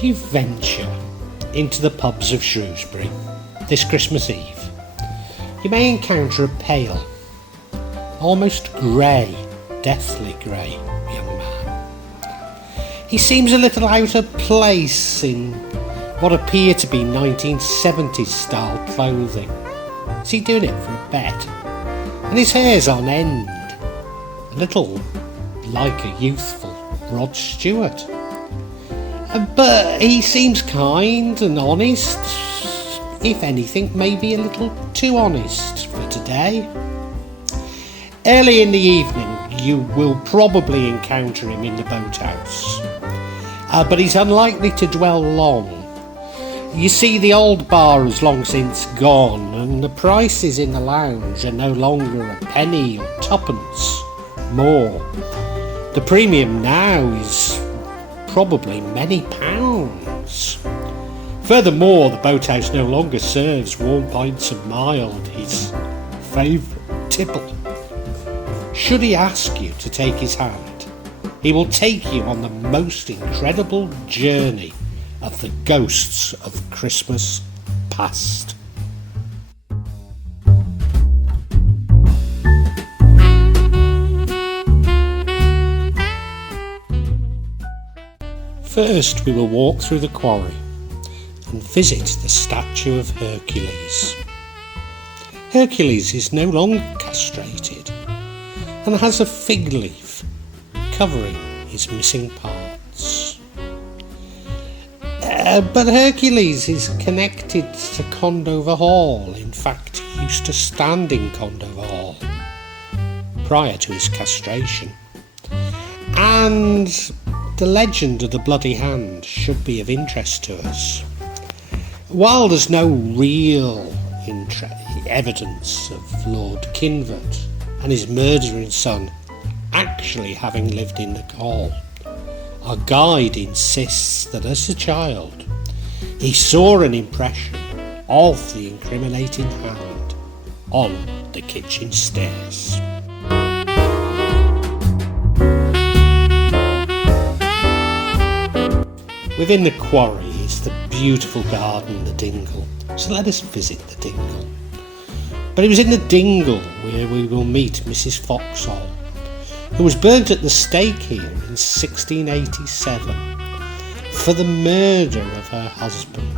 If you venture into the pubs of Shrewsbury this Christmas Eve, you may encounter a pale, almost grey, deathly grey young man. He seems a little out of place in what appear to be 1970s style clothing. Is he doing it for a bet? And his hair's on end, a little like a youthful Rod Steward. But he seems kind and honest, if anything maybe a little too honest for today. Early in the evening you will probably encounter him in the boathouse, but he's unlikely to dwell long. You see, the old bar has long since gone, and the prices in the lounge are no longer a penny or twopence more. The premium now is probably many pounds. Furthermore, the boathouse no longer serves warm pints of mild, his favourite tipple. Should he ask you to take his hand, he will take you on the most incredible journey of the ghosts of Christmas past. First, we will walk through the quarry and visit the statue of Hercules. Hercules is no longer castrated and has a fig leaf covering his missing parts. But Hercules is connected to Condover Hall. In fact, he used to stand in Condover Hall prior to his castration. And the legend of the Bloody Hand should be of interest to us. While there's no real evidence of Lord Knyvett and his murdering son actually having lived in the hall, our guide insists that as a child he saw an impression of the incriminating hand on the kitchen stairs. Within the quarry is the beautiful garden, the dingle, so let us visit the dingle. But it was in the dingle where we will meet Mrs. Foxall, who was burnt at the stake here in 1687 for the murder of her husband.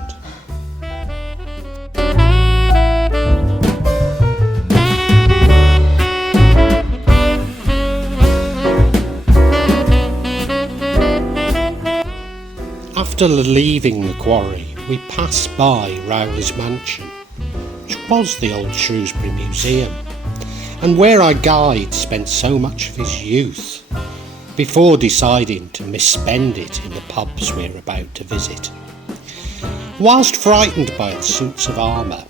After leaving the quarry, we pass by Rowley's mansion, which was the old Shrewsbury Museum, and where our guide spent so much of his youth before deciding to misspend it in the pubs we're about to visit. Whilst frightened by the suits of armour,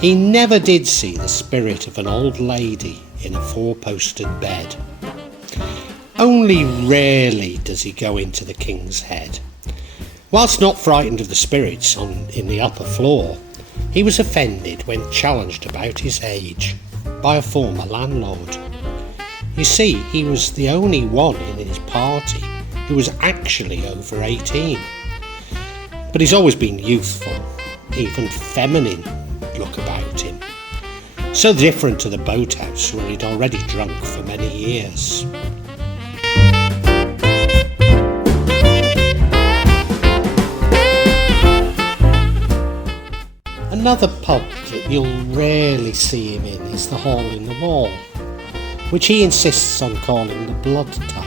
he never did see the spirit of an old lady in a four-posted bed. Only rarely does he go into the King's Head. Whilst not frightened of the spirits in the upper floor, he was offended when challenged about his age by a former landlord. You see, he was the only one in his party who was actually over 18. But he's always been youthful, even feminine look about him. So different to the boathouse where he'd already drunk for many years. Another pub that you'll rarely see him in is the Hall in the Wall, which he insists on calling the Blood Tub.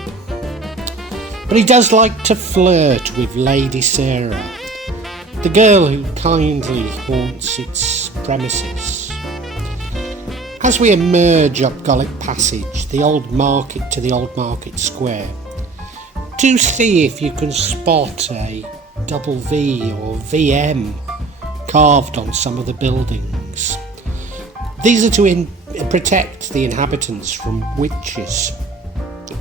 But he does like to flirt with Lady Sarah, the girl who kindly haunts its premises. As we emerge up Gollick Passage, the Old Market to the Old Market Square, do see if you can spot a double V or VM carved on some of the buildings. These are to protect the inhabitants from witches,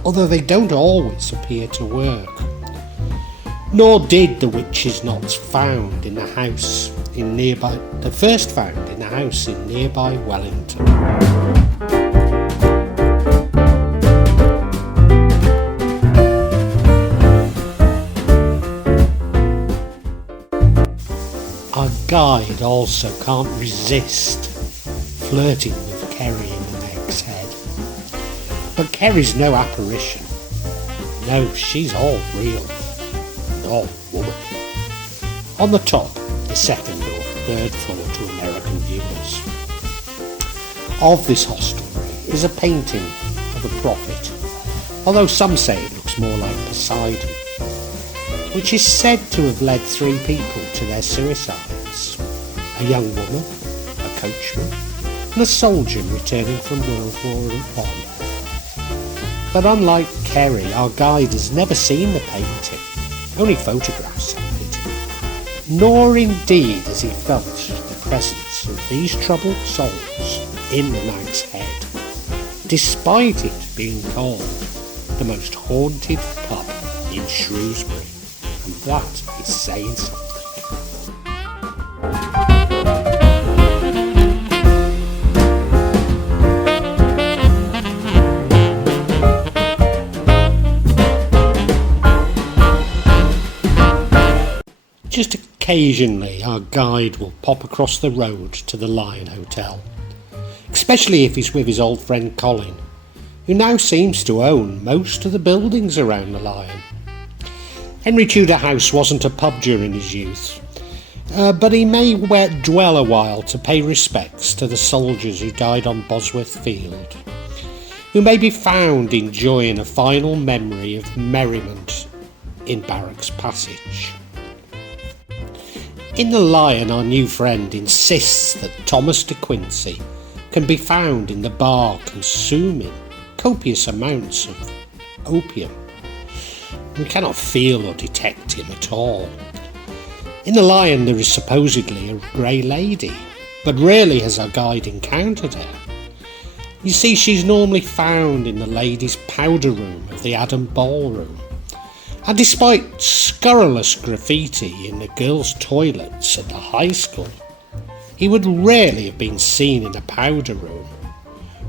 although they don't always appear to work. Nor did the witches' knots found in the house in nearby, the first found in the house in nearby Wellington. our guide also can't resist flirting with Kerry in the Meg's Head. But Kerry's no apparition. No, she's all real. And all woman. On the top, the second or third floor to American viewers. Of this hostelry is a painting of a prophet, although some say it looks more like Poseidon, which is said to have led 3 people to their suicides: a young woman, a coachman, and a soldier returning from World War I. But unlike Kerry, our guide has never seen the painting, only photographs of it, nor indeed has he felt the presence of these troubled souls in the Mag's Head, despite it being called the most haunted pub in Shrewsbury, and that is saying something. Just occasionally our guide will pop across the road to the Lion Hotel, especially if he's with his old friend Colin, who now seems to own most of the buildings around the Lion. Henry Tudor House wasn't a pub during his youth, but he may dwell a while to pay respects to the soldiers who died on Bosworth Field, who may be found enjoying a final memory of merriment in Barracks Passage. In the Lion, our new friend insists that Thomas de Quincy can be found in the bar consuming copious amounts of opium. We cannot feel or detect him at all. In the Lion there is supposedly a grey lady, but rarely has our guide encountered her. You see, she's normally found in the ladies' powder room of the Adam Ballroom, and despite scurrilous graffiti in the girls' toilets at the high school, he would rarely have been seen in a powder room,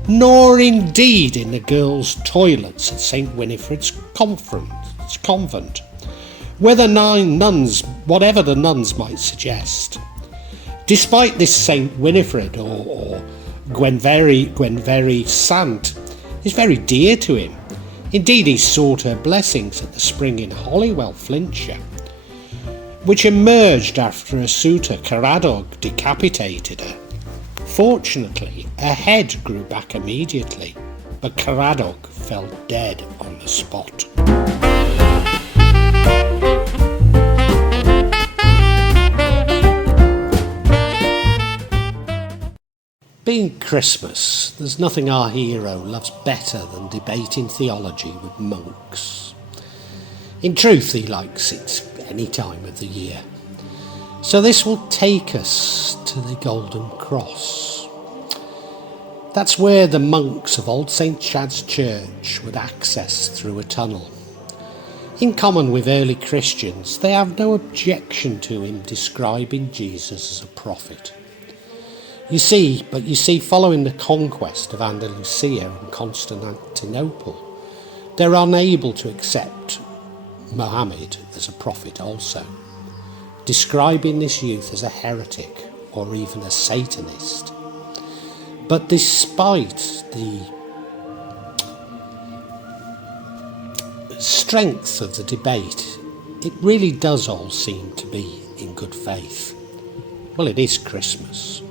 nor indeed in the girls' toilets at St. Winifred's convent, whatever the nuns might suggest. Despite this St. Winifred or Gwenvery Sant is very dear to him. Indeed, he sought her blessings at the spring in Holywell, Flintshire, which emerged after a suitor, Caradog, decapitated her. Fortunately, her head grew back immediately, but Caradog fell dead on the spot. Being Christmas, there's nothing our hero loves better than debating theology with monks. In truth, he likes it any time of the year. So this will take us to the Golden Cross. That's where the monks of Old St. Chad's Church would access through a tunnel. In common with early Christians, they have no objection to him describing Jesus as a prophet. You see, following the conquest of Andalusia and Constantinople, they're unable to accept Mohammed as a prophet also, describing this youth as a heretic or even a Satanist. But despite the strength of the debate, it really does all seem to be in good faith. Well, it is Christmas.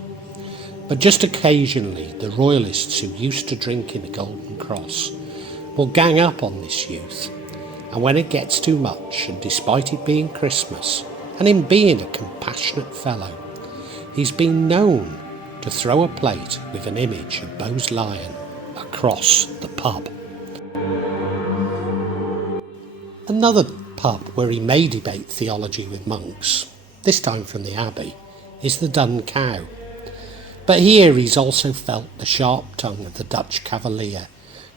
But just occasionally, the royalists who used to drink in the Golden Cross will gang up on this youth, and when it gets too much, and despite it being Christmas, and him being a compassionate fellow, he's been known to throw a plate with an image of Bowes-Lyon across the pub. Another pub where he may debate theology with monks, this time from the Abbey, is the Dun Cow. But here he's also felt the sharp tongue of the Dutch cavalier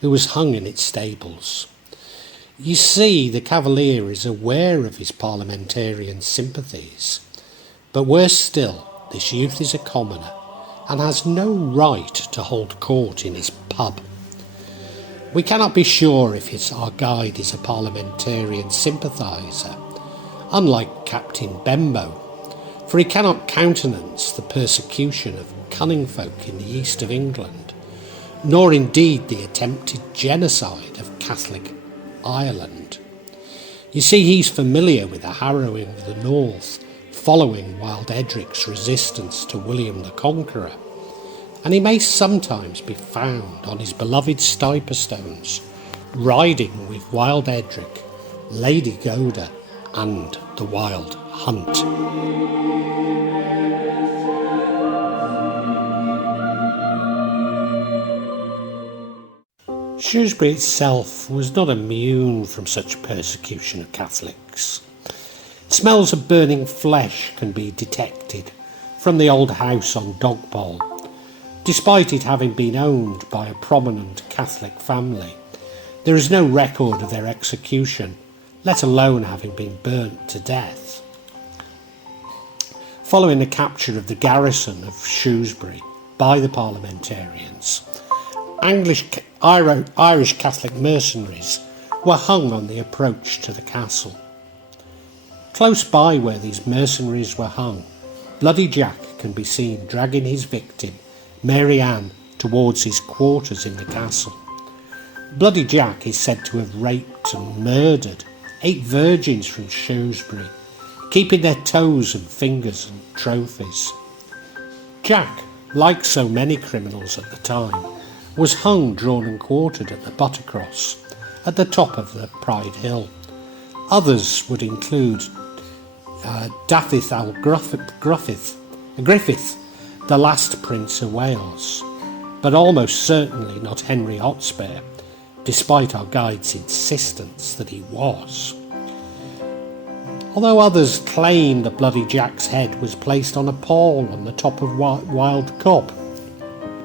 who was hung in its stables. You see, the cavalier is aware of his parliamentarian sympathies, but worse still, this youth is a commoner and has no right to hold court in his pub. We cannot be sure if our guide is a parliamentarian sympathiser, unlike Captain Bembo, for he cannot countenance the persecution of cunning folk in the east of England, nor indeed the attempted genocide of Catholic Ireland. You see, he's familiar with the harrowing of the north following wild Eadric's resistance to William the Conqueror, and he may sometimes be found on his beloved Stiperstones, riding with wild Eadric, Lady Godda, and the Wild Hunt. Shrewsbury itself was not immune from such persecution of Catholics. Smells of burning flesh can be detected from the old house on Dogpole, despite it having been owned by a prominent Catholic family. There is no record of their execution, let alone having been burnt to death. Following the capture of the garrison of Shrewsbury by the parliamentarians, Irish Catholic mercenaries were hung on the approach to the castle. Close by where these mercenaries were hung, Bloudie Jack can be seen dragging his victim, Mary Ann, towards his quarters in the castle. Bloudie Jack is said to have raped and murdered 8 virgins from Shrewsbury, keeping their toes and fingers and trophies. Jack, like so many criminals at the time, was hung, drawn and quartered at the Buttercross, at the top of the Pride Hill. Others would include Dafydd Gruffydd, the last Prince of Wales, but almost certainly not Henry Hotspur, despite our guide's insistence that he was. Although others claim that Bloudie Jack's head was placed on a pole on the top of Wild Cop,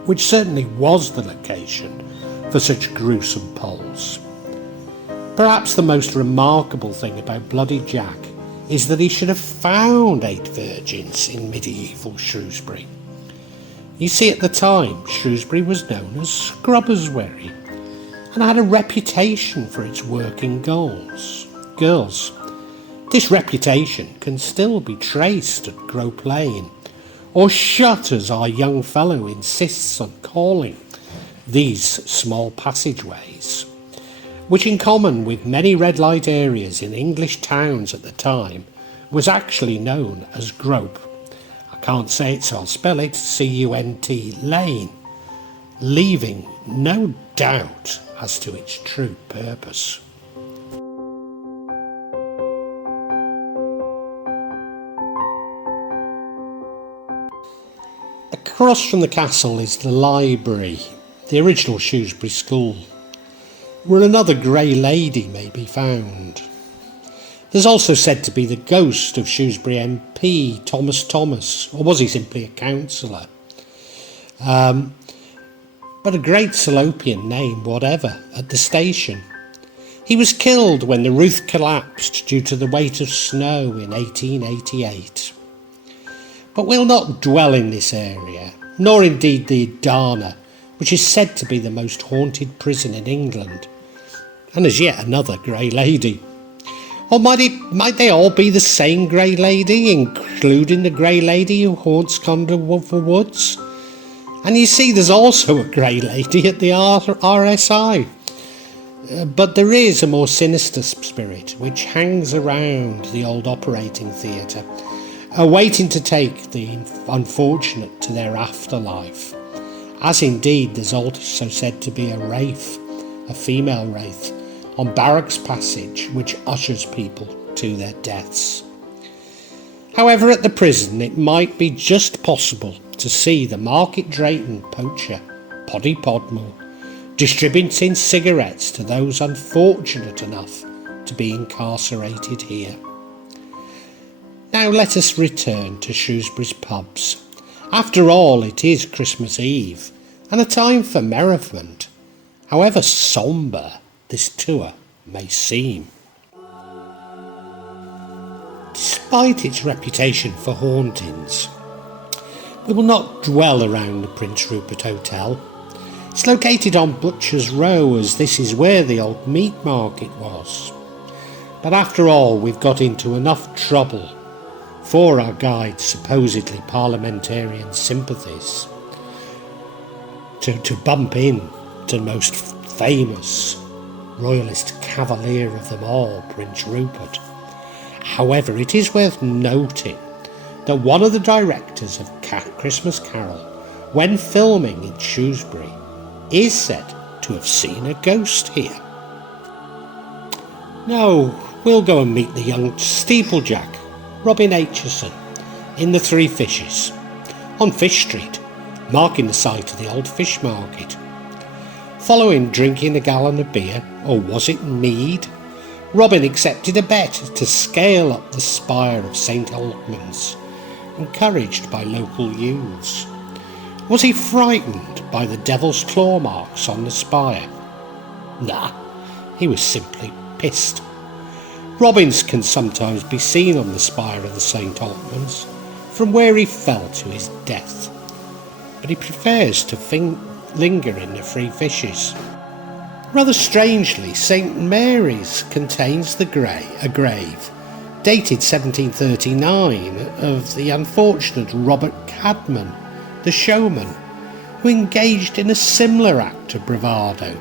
which certainly was the location for such gruesome poles. Perhaps the most remarkable thing about Bloudie Jack is that he should have found 8 virgins in medieval Shrewsbury. You see, at the time, Shrewsbury was known as Scrubbersbury and had a reputation for its working girls. This reputation can still be traced at Grope Lane, or shut as our young fellow insists on calling these small passageways, which in common with many red light areas in English towns at the time was actually known as Grope. I can't say it, so I'll spell it, C-U-N-T Lane, leaving no doubt as to its true purpose. Across from the castle is the library, the original Shrewsbury School, where another grey lady may be found. There's also said to be the ghost of Shrewsbury MP Thomas, or was he simply a councillor? But a great Salopian name, whatever, at the station. He was killed when the roof collapsed due to the weight of snow in 1888. But we'll not dwell in this area, nor indeed the Dana, which is said to be the most haunted prison in England, and as yet another grey lady. Or might they all be the same grey lady, including the grey lady who haunts Condor Woods? And you see, there's also a grey lady at the RSI. But there is a more sinister spirit which hangs around the old operating theatre, waiting to take the unfortunate to their afterlife. As indeed there's also said to be a wraith, a female wraith, on Barracks Passage, which ushers people to their deaths. However, at the prison it might be just possible to see the Market Drayton poacher, Poddy Padmore, distributing cigarettes to those unfortunate enough to be incarcerated here. Now let us return to Shrewsbury's pubs. After all, it is Christmas Eve, and a time for merriment, however sombre this tour may seem. Despite its reputation for hauntings, we will not dwell around the Prince Rupert Hotel. It's located on Butcher's Row, as this is where the old meat market was. But after all, we've got into enough trouble for our guide's supposedly parliamentarian sympathies to bump in to the most famous royalist cavalier of them all, Prince Rupert. However, it is worth noting that one of the directors of Christmas Carol, when filming in Shrewsbury, is said to have seen a ghost here. Now, we'll go and meet the young steeplejack, Robin Acheson, in the Three Fishes, on Fish Street, marking the site of the old fish market. Following drinking a gallon of beer, or was it mead, Robin accepted a bet to scale up the spire of St. Alkmund's, encouraged by local youths. Was he frightened by the devil's claw marks on the spire? Nah, he was simply pissed. Robins can sometimes be seen on the spire of the St. Alkmund's, from where he fell to his death, but he prefers to linger in the Three Fishes. Rather strangely, St. Mary's contains a grave dated 1739 of the unfortunate Robert Cadman, the showman, who engaged in a similar act of bravado,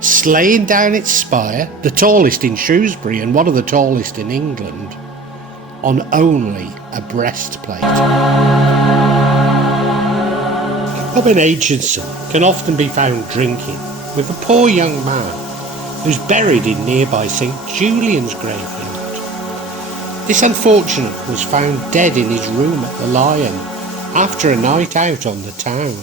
slaying down its spire, the tallest in Shrewsbury and one of the tallest in England, on only a breastplate. Robin Acheson can often be found drinking with a poor young man who's buried in nearby St. Julian's graveyard. This unfortunate was found dead in his room at the Lion after a night out on the town,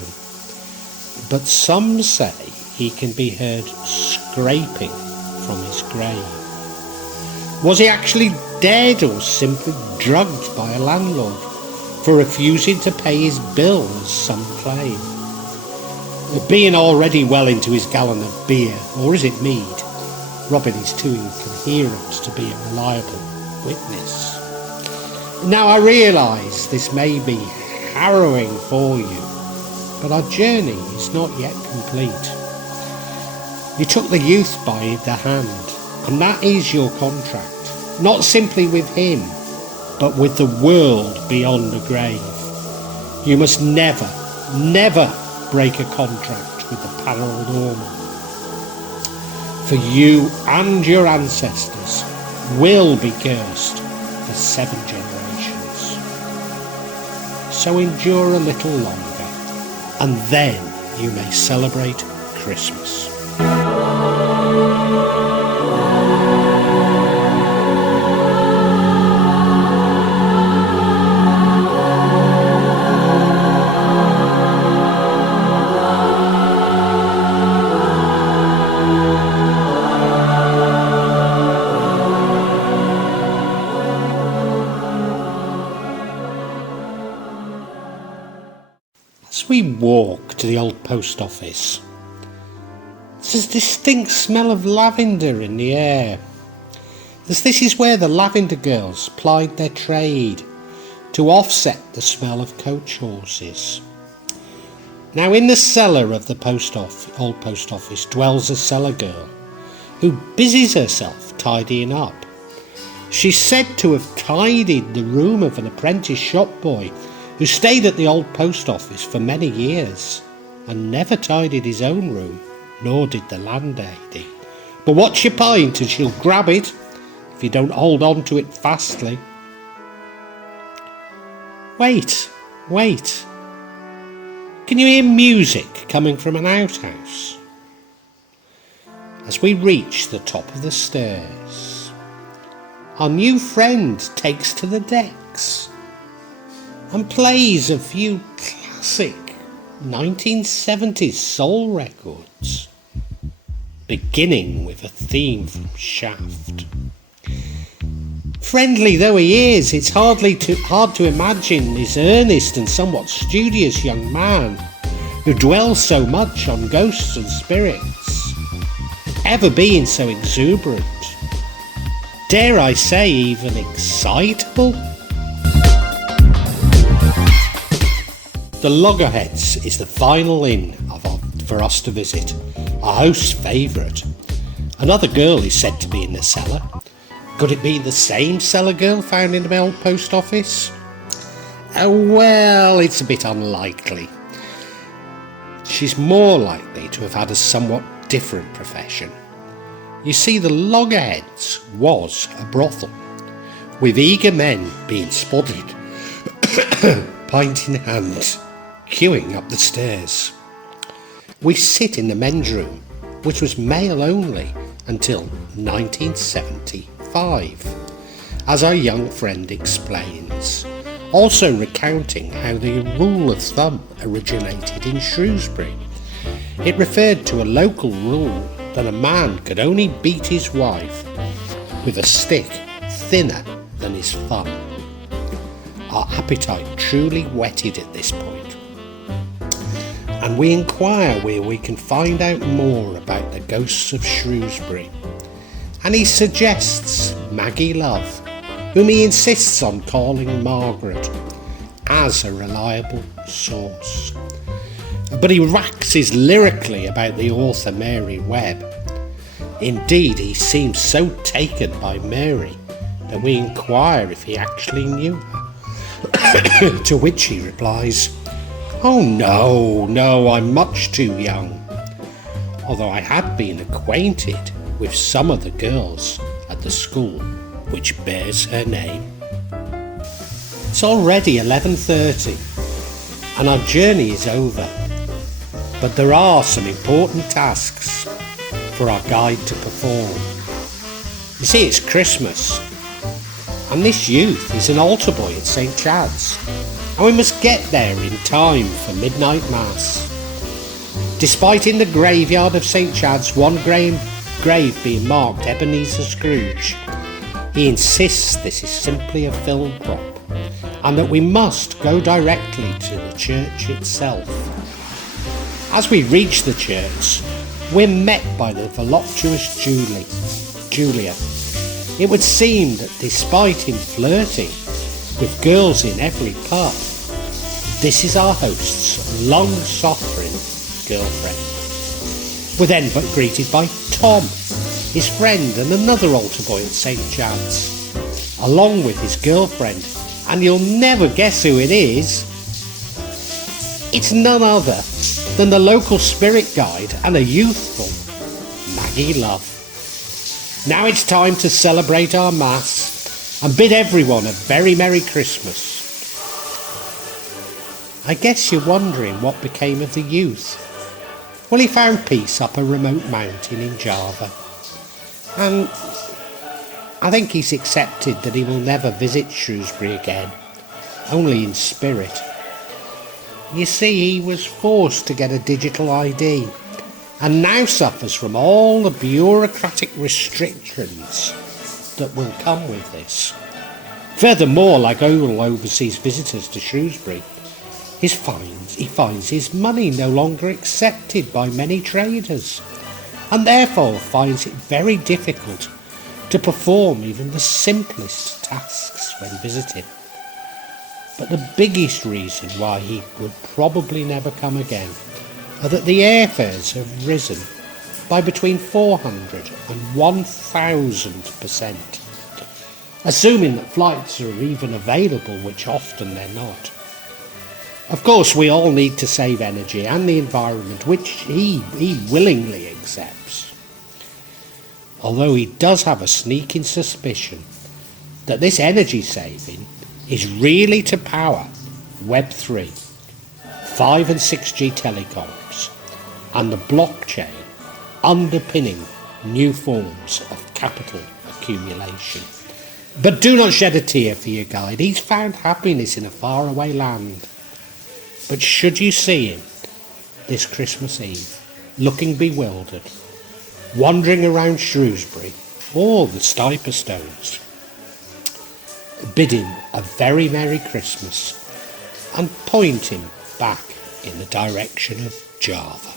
but some say he can be heard scraping from his grave. Was he actually dead or simply drugged by a landlord for refusing to pay his bills, some claim? Being already well into his gallon of beer, or is it mead, Robin is too incoherent to be a reliable witness. Now I realise this may be harrowing for you, but our journey is not yet complete. You took the youth by the hand, and that is your contract, not simply with him, but with the world beyond the grave. You must never, never break a contract with the paranormal, for you and your ancestors will be cursed for 7 generations. So endure a little longer, and then you may celebrate Christmas. As we walk to the old post office, there's a distinct smell of lavender in the air, as this is where the lavender girls plied their trade to offset the smell of coach horses. Now in the cellar of the old post office dwells a cellar girl who busies herself tidying up. She's said to have tidied the room of an apprentice shop boy who stayed at the old post office for many years and never tidied his own room, nor did the landlady. But watch your pint and she'll grab it if you don't hold on to it fastly. Wait. Can you hear music coming from an outhouse? As we reach the top of the stairs, our new friend takes to the decks and plays a few classic 1970s soul records, beginning with a theme from Shaft. Friendly though he is, it's hard to imagine this earnest and somewhat studious young man who dwells so much on ghosts and spirits ever being so exuberant, dare I say even excitable. The Loggerheads is the final inn for us to visit, our host's favourite. Another girl is said to be in the cellar, Could it be the same cellar girl found in the old post office? Well, it's a bit unlikely. She's more likely to have had a somewhat different profession. You see, the Loggerheads was a brothel, with eager men being spotted, pint in hand, queuing up the stairs. We sit in the men's room, which was male only until 1975, as our young friend explains, also recounting how the rule of thumb originated in Shrewsbury. It referred to a local rule that a man could only beat his wife with a stick thinner than his thumb. Our appetite truly whetted at this point, and we inquire where we can find out more about the ghosts of Shrewsbury, and he suggests Maggie Love, whom he insists on calling Margaret, as a reliable source. But he waxes lyrically about the author Mary Webb. Indeed, he seems so taken by Mary that we inquire if he actually knew her. To which he replies, "Oh no, I'm much too young," although I had been acquainted with some of the girls at the school which bears her name. It's already 11:30 and our journey is over, but there are some important tasks for our guide to perform. You see, it's Christmas, and this youth is an altar boy at St. Chad's, and we must get there in time for midnight mass. Despite in the graveyard of St. Chad's one grave being marked Ebenezer Scrooge, he insists this is simply a film prop, and that we must go directly to the church itself. As we reach the church, we're met by the voluptuous Julia. It would seem that despite him flirting with girls in every pub, this is our host's long-suffering girlfriend. We're then but greeted by Tom, his friend and another altar boy at St. Chad's, along with his girlfriend, and you'll never guess who it is. It's none other than the local spirit guide and a youthful Maggie Love. Now it's time to celebrate our Mass and bid everyone a very Merry Christmas. I guess you're wondering what became of the youth. Well, he found peace up a remote mountain in Java, and I think he's accepted that he will never visit Shrewsbury again, only in spirit. You see, he was forced to get a digital ID, and now suffers from all the bureaucratic restrictions that will come with this. Furthermore, like all overseas visitors to Shrewsbury, he finds his money no longer accepted by many traders, and therefore finds it very difficult to perform even the simplest tasks when visited. But the biggest reason why he would probably never come again are that the airfares have risen by between 400 and 1,000%, assuming that flights are even available, which often they're not. Of course, we all need to save energy and the environment, which he willingly accepts. Although he does have a sneaking suspicion that this energy saving is really to power Web 3, 5 and 6G telecoms, and the blockchain underpinning new forms of capital accumulation. But do not shed a tear for your guide. He's found happiness in a faraway land. But should you see him this Christmas Eve, looking bewildered, wandering around Shrewsbury or the Stiper Stones, bid him a very Merry Christmas and point him back in the direction of Java.